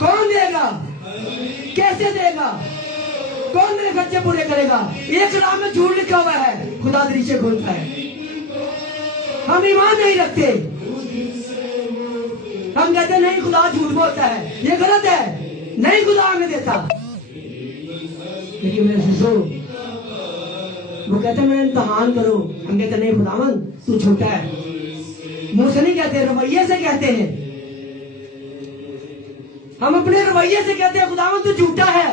कौन देगा? कैसे देगा? कौन मेरे खर्चे पूरे करेगा? एक कलाम में झूठ लिखा हुआ है, खुदा दरीचे खोलता है। हम ईमान नहीं रखते, हम कहते नहीं खुदा झूठ बोलता है, ये गलत है, नहीं खुदा हमें देता। लेकिन मेरे शिशु वो कहते मेरे इम्तहान करो, हम कहते नहीं खुदावन तू छोटा है। मुंह से नहीं कहते, रवैये से कहते हैं। हम अपने रवैये से कहते हैं खुदावन तू झूठा है,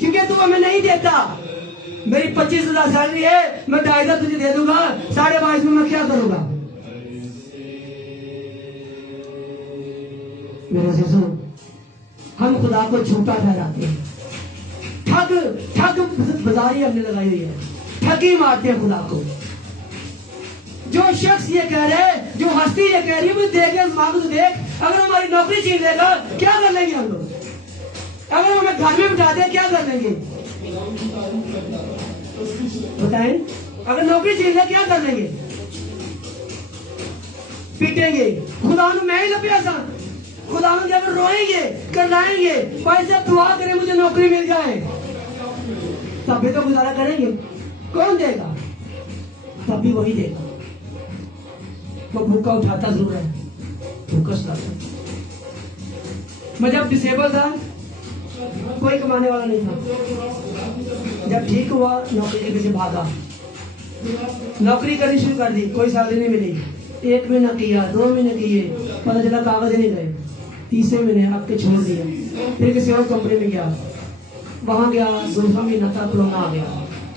क्योंकि तू हमें नहीं देता। मेरी 25,000 सैलरी है, मैं 2,500 तुझे दे दूंगा, 22,500 में मैं क्या करूंगा? मेरे शिशु हम खुदा को झूठा ठहराते हैं, ठग बाजारी हमने लगाई हुई है, ठगी मारते हैं खुदा को। जो शख्स ये कह रहे है, जो हस्ती ये कह रही है, मुझे देख मांग देख, अगर हमारी नौकरी छीन लेगा क्या कर लेंगे हम लोग? अगर हमें घर में बिठा दे क्या कर लेंगे? बताएं, अगर नौकरी छीन ले क्या कर लेंगे? पीटेंगे। खुदा ने मैं ही लपिया सा, खुदा ने जब रोएंगे, करलाएंगे, पैसे दुआ करें मुझे नौकरी मिल जाए, तब भी तो गुजारा करेंगे। कौन देगा? तब भी वही देगा। वो भूखा उठाता जरूर है, भूखा सुलाता। मैं जब डिसेबल था, कोई कमाने वाला नहीं था। जब ठीक हुआ, नौकरी के पीछे भागा, नौकरी करनी शुरू कर दी, कोई सैलरी नहीं मिली। 1 महीना किया, 2 महीने किए, पता चला कागज नहीं गए। 3 महीने आपके छोड़ दिया। फिर किसी और कंपनी में गया, वहां गया, 2 महीना था, कोरोना आ गया,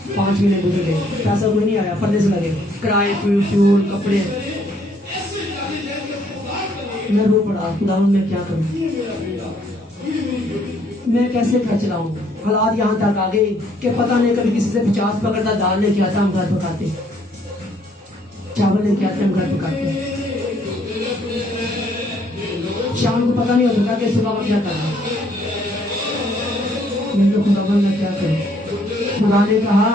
5 महीने गुजर गए, पैसा कोई नहीं आया, पढ़ने से लगे, किराए, फ्यूल, कपड़े। मैं रो पड़ा, खुदा मैं क्या करूं, मैं कैसे घर चलाऊं? हालात यहाँ तक आ गए कि पता नहीं, कभी किसी से 50 पकड़ता दाल लेके आता, हम घर पकाते, चावल लेके आते, हम घर पकाते। शाम को पता नहीं होता कि सुबह में क्या करना। मैंने खुदा मैं क्या करूं? खुदा ने कहा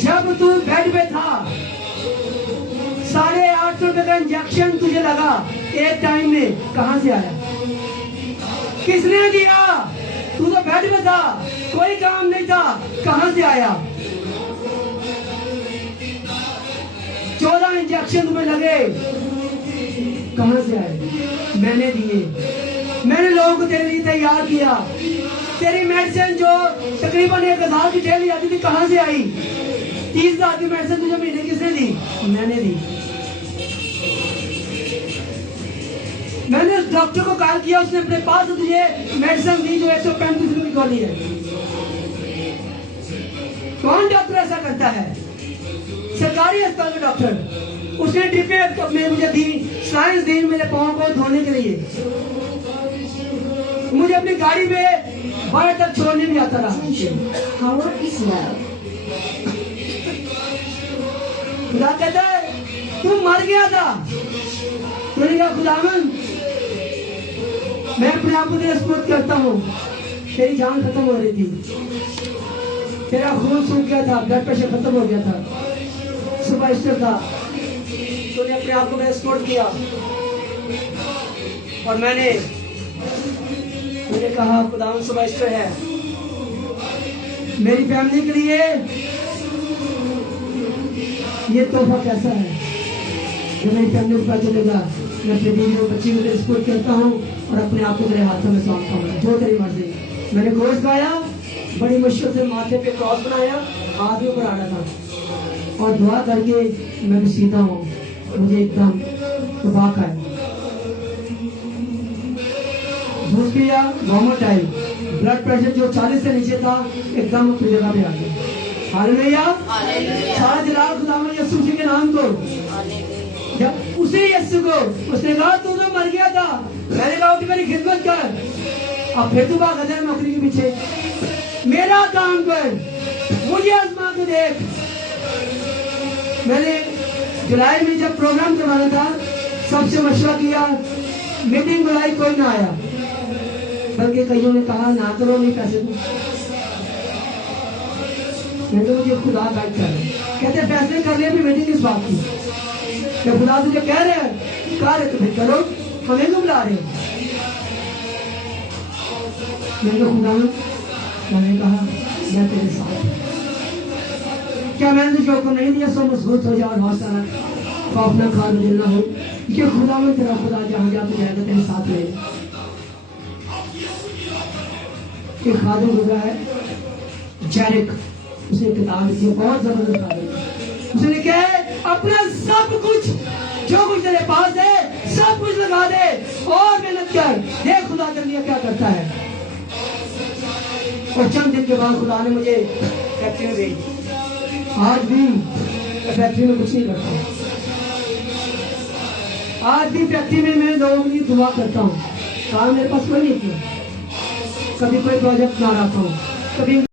जब तू बेड पे था, 850 रुपए का इंजेक्शन तुझे लगा एक टाइम में, कहां से आया? किसने दिया? तू तो बेड पे था, कोई काम नहीं था, कहां से आया? 14 इंजेक्शन तुम्हें लगे, कहां से आए? मैंने दिए, मैंने लोगों को तेरे लिए तैयार किया। तेरी मेडिसिन जो तकरीबन 1,000 की डेली आती थी, कहां से आई? 30,000 की मेडिसिन तुझे महीने किसने दी? मैंने दी। मैंने डॉक्टर को कॉल किया, उसने अपने पास तुझे मेडिसिन दी जो 135 रुपए की गोली है। कौन डॉक्टर ऐसा करता है? सरकारी अस्पताल का डॉक्टर। उसने ड्रिपें में मुझे दी, साइंस दी मेरे पाँव को धोने के लिए। मुझे अपनी गाड़ी में बाहर तक छोड़ने नहीं आता रहा। खुदा कहता है तू मर गया था, तूने कहा खुदावन मैं अपने आप को तेरे स्पुर्द करता हूँ, तेरी जान खत्म हो रही थी, तेरा खून सूख गया था, ब्लड प्रेशर खत्म हो गया था, सुबह ईस्टर था, तूने अपने आप को मेरे स्पुर्द किया। और मैंने कहा खुदावन सुबह ईस्टर है, मेरी फैमिली के लिए ये तोहफा कैसा है जो मेरी फैमिली को पता चलेगा। मैं अपनी बीवी और बच्ची को स्पुर्द करता हूँ और अपने आप को तेरे हाथों में सौंपता हूँ, जो तेरी मर्जी। मैंने घोष गाया, बड़ी मुश्किल से माथे पे क्रॉस बनाया, हाथ में पकड़ा था और दुआ करके मैं भी सीधा हूँ। मुझे एकदम तबाक है, घुस गया, वॉमिट आई, ब्लड प्रेशर जो 40 से नीचे था एकदम अपनी जगह पे आ गया। हालेलुया, सारा जलाल खुदावंद यीशु जी के नाम को। जब उसी यीशु को उसने कहा तू तो मर गया था, मैंने कहा उठ मेरी खिदमत कर, अब फिर तू भागा जाए नौकरी के पीछे, मेरा काम कर, मुझे आजमा के देख। मैंने जुलाई में जब प्रोग्राम करवाना था सबसे मशवरा किया, मीटिंग बुलाई, कोई ना आया। बल्कि कईयों ने कहा ना करो, नहीं पैसे दो। मैं तो मुझे खुदा गाइड कर रहे कहते फैसले कर रहे भी मीटिंग किस बात की, क्या खुदा तुझे कह रहे हैं कार्य तो फिर करो, हमें क्यों बुला रहे हैं। मैं तो खुदा मैंने कहा मैं तेरे साथ हूं। क्या मैंने जो हुक्म नहीं दिया सो मजबूत हो जाओ और बहुत सारा खौफ न खा दिल ना हो, ये खुदा में तेरा खुदा जहाँ जा तो जाएगा तेरे साथ ले। एक खादिम गुजरा है जैरिक, उसने किताब लिखी है, बहुत जबरदस्त खादिम। उसने लिखा है अपना सब कुछ जो कुछ तेरे पास है सब कुछ लगा दे और मेहनत कर, देख खुदा तेरे लिए क्या करता है। और चंद दिन के बाद खुदा ने मुझे फैक्ट्री में भेजी। आज भी फैक्ट्री में कुछ नहीं करता हूँ, आज भी फैक्ट्री में मैं लोगों के लिए दुआ करता हूँ। काम मेरे पास कोई नहीं किया, कभी कोई प्रोजेक्ट ना रखा हूँ, कभी